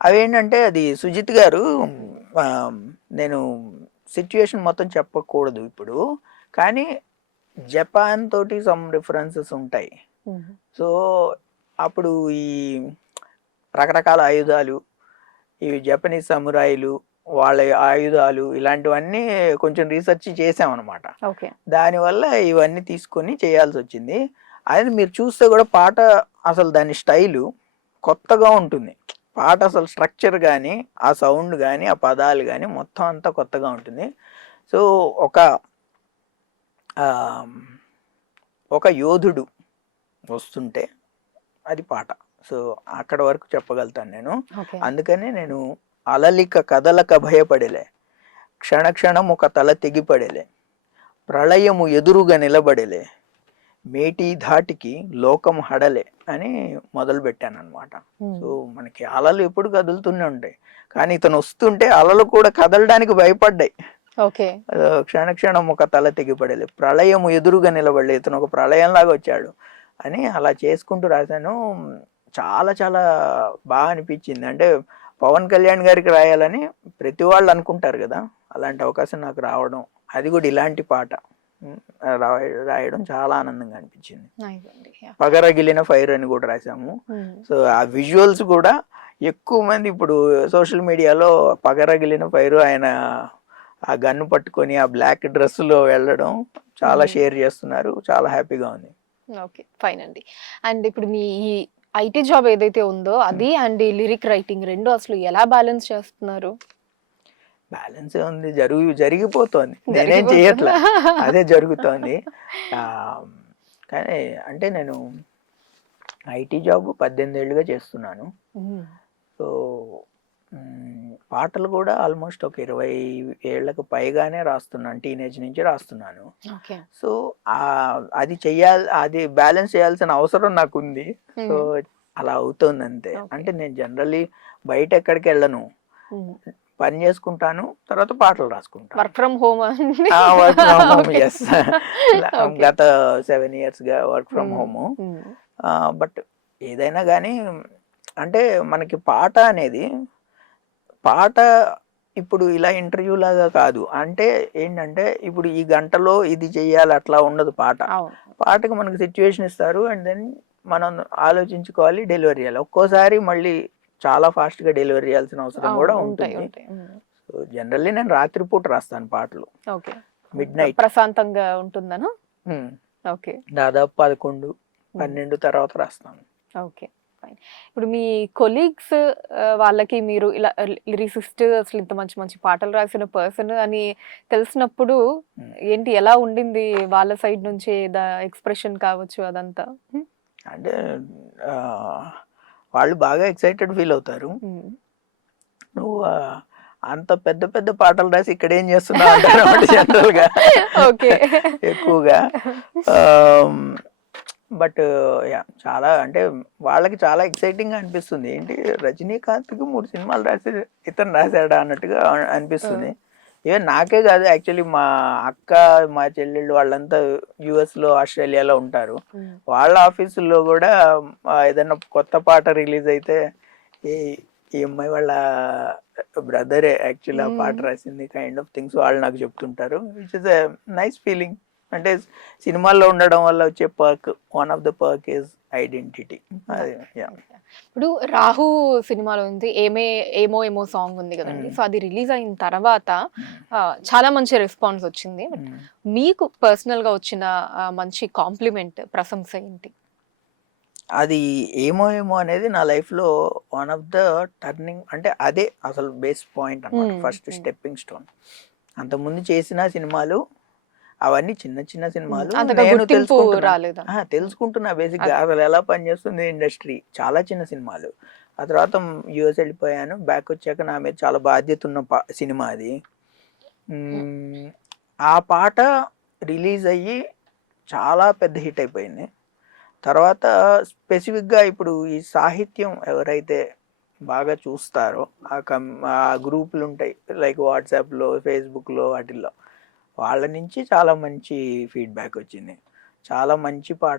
అవేంటంటే అది సుజిత్ గారు నేను సిచ్యుయేషన్ మొత్తం చెప్పకూడదు ఇప్పుడు. కానీ జపాన్ తోటి సమ్ రిఫరెన్సెస్ ఉంటాయి. సో అప్పుడు ఈ రకరకాల ఆయుధాలు ఈ జపనీస్ సమురాయిలు వాళ్ళ ఆయుధాలు ఇలాంటివన్నీ కొంచెం రీసెర్చ్ చేసామన్నమాట ఓకే. దానివల్ల ఇవన్నీ తీసుకొని చేయాల్సి వచ్చింది. అది మీరు చూస్తే కూడా పాట అసలు దాని స్టైలు కొత్తగా ఉంటుంది. పాట అసలు స్ట్రక్చర్ కానీ ఆ సౌండ్ కానీ ఆ పదాలు కానీ మొత్తం అంతా కొత్తగా ఉంటుంది. సో ఒక ఒక యోధుడు వస్తుంటే అది పాట. సో అక్కడ వరకు చెప్పగలుగుతాను నేను. అందుకనే నేను అలలిక కదలక భయపడలే. క్షణ క్షణం ఒక తల తెగిపడలే. ప్రళయము ఎదురుగా నిలబడలే. మేటి ధాటికి లోకం హడలే అని మొదలు పెట్టాను అనమాట సో మనకి అలలు ఎప్పుడు కదులుతూనే ఉంటాయి. కానీ ఇతను వస్తుంటే అలలు కూడా కదలడానికి భయపడ్డాయి. క్షణ క్షణం ఒక తల తెగిపడలే. ప్రళయము ఎదురుగా నిలబడలే. ఇతను ఒక ప్రళయంలాగా వచ్చాడు అని అలా చేసుకుంటూ రాశాను. చాలా చాలా బాగా అనిపించింది. అంటే పవన్ కళ్యాణ్ గారికి రాయాలని ప్రతి వాళ్ళు అనుకుంటారు కదా. అలాంటి అవకాశం నాకు రావడం అది కూడా ఇలాంటి పాట. రాయడం చాలా ఆనందంగా అనిపించింది. పగరగిలిన ఫైర్ అని కూడా రాసాము. సో ఆ విజువల్స్ కూడా ఎక్కువ మంది ఇప్పుడు సోషల్ మీడియాలో పగరగిలిన ఫైర్ ఆయన ఆ గన్ను పట్టుకొని ఆ బ్లాక్ డ్రెస్సులో వెళ్ళడం చాలా. షేర్ చేస్తున్నారు. చాలా హ్యాపీగా ఉంది. ఓకే ఫైన్ అండి. అండ్ ఇప్పుడు మీ ఈ ఐటీ జాబ్ ఏదైతే ఉందో అది అండ్ ఈ లిరిక్ రైటింగ్ రెండు అసలు ఎలా బ్యాలెన్స్ చేస్తున్నారు? బ్యాలెన్స్ ఉంది జరుగు జరిగిపోతోంది. నేనేం? చేయట్లే అదే జరుగుతోంది. కానీ అంటే నేను ఐటీ జాబ్ పద్దెనిమిది ఏళ్ళుగా చేస్తున్నాను. సో పాటలు కూడా ఆల్మోస్ట్ ఒక ఇరవై ఏళ్ళకు పైగానే రాస్తున్నాను. టీనేజ్ నుంచి రాస్తున్నాను. సో అది చెయ్యాలి అది బ్యాలెన్స్ చేయాల్సిన అవసరం నాకు ఉంది సో అలా అవుతుంది అంతే. అంటే నేను జనరల్లీ బయట ఎక్కడికి వెళ్ళను పని చేసుకుంటాను తర్వాత పాటలు రాసుకుంటాను. Work from home. గత సెవెన్ ఇయర్స్గా వర్క్ ఫ్రమ్. హోమ్. బట్ ఏదైనా కానీ అంటే మనకి పాట అనేది పాట ఇప్పుడు ఇలా ఇంటర్వ్యూ లాగా కాదు. అంటే ఏంటంటే ఇప్పుడు ఈ గంటలో ఇది చెయ్యాలి అట్లా ఉండదు పాట. పాటకి మనకి సిచ్యువేషన్ ఇస్తారు అండ్ దెన్ మనం ఆలోచించుకోవాలి డెలివరీ చేయాలి. ఒక్కోసారి మళ్ళీ చాలా ఫాస్ట్గా డెలివరీ చేయాల్సిన అవసరం కూడా ఉంటాయి ఉంటుంది. సో జనరల్లీ నేను రాత్రిపూట రాస్తాను పాటలు. ఓకే. మిడ్ నైట్ ప్రశాంతంగా ఉంటుందనా? ఓకే. దాదాపు పదకొండు పన్నెండు తర్వాత రాస్తాను. Okay fine. ఇప్పుడు మీ కొలీగ్స్ వాళ్ళకి మీరు ఇలా లిరిసిస్ట్ అసలు ఇంత మంచి మంచి పాటలు రాసిన పర్సన్ అని తెలిసినప్పుడు. ఏంటి ఎలా ఉండింది వాళ్ళ సైడ్ నుంచి ఎక్స్ప్రెషన్ కావచ్చు అదంతా. అంటే వాళ్ళు బాగా ఎక్సైటెడ్ ఫీల్ అవుతారు. నువ్వు అంత పెద్ద పెద్ద పాటలు రాసి ఇక్కడ ఏం చేస్తున్నావు అంటారు జనరల్గా ఓకే. ఎక్కువగా. బట్ యా చాలా అంటే వాళ్ళకి చాలా ఎక్సైటింగ్ అనిపిస్తుంది. ఏంటి రజనీకాంత్కి మూడు సినిమాలు రాసి ఇతను రాశాడా అన్నట్టుగా అనిపిస్తుంది. ఈవెన్ నాకే కాదు యాక్చువల్లీ మా అక్క మా చెల్లెళ్ళు వాళ్ళంతా యుఎస్లో ఆస్ట్రేలియాలో ఉంటారు. వాళ్ళ ఆఫీసుల్లో కూడా ఏదైనా కొత్త పాట రిలీజ్ అయితే ఈ ఈ అమ్మాయి వాళ్ళ బ్రదరే యాక్చువల్లీ ఆ పాట. రాసింది కైండ్ ఆఫ్ థింగ్స్ వాళ్ళు నాకు చెప్తుంటారు which is a nice feeling అంటే సినిమాల్లో ఉండడం వల్ల వచ్చే perk one of the perk is identity అది. ఇప్పుడు రాహు సినిమాలో ఉంది ఏమే ఏమో ఏమో సాంగ్ ఉంది కదండి Hmm. సో అది రిలీజ్ అయిన తర్వాత చాలా మంచి రెస్పాన్స్ వచ్చింది But Mm. మీకు పర్సనల్గా వచ్చిన మంచి కాంప్లిమెంట్ ప్రశంస ఏంటి అది ఏమో ఏమో అనేది నా లైఫ్లో వన్ ఆఫ్ ద టర్నింగ్ అంటే అదే అసలు బేస్ పాయింట్ అన్నమాట Hmm, first hmm. Stepping stone అంతకుముందు చేసిన సినిమాలు అవన్నీ చిన్న చిన్న సినిమాలు నేను తెలుసుకుంటున్నా. తెలుసుకుంటున్నా బేసిక్గా అసలు ఎలా పనిచేస్తుంది ఇండస్ట్రీ చాలా చిన్న సినిమాలు. ఆ తర్వాత యుఎస్ వెళ్ళిపోయాను. బ్యాక్ వచ్చాక నా మీద చాలా బాధ్యత ఉన్న పా- సినిమా అది. ఆ పాట రిలీజ్ అయ్యి చాలా పెద్ద హిట్ అయిపోయింది. తర్వాత స్పెసిఫిక్గా ఇప్పుడు ఈ సాహిత్యం ఎవరైతే బాగా చూస్తారో ఆ కమ్ ఆ గ్రూపులు ఉంటాయి. లైక్ వాట్సాప్లో ఫేస్బుక్లో వాటిల్లో. వాళ్ళ నుంచి చాలా మంచి ఫీడ్బ్యాక్ వచ్చింది. చాలా మంచి పాట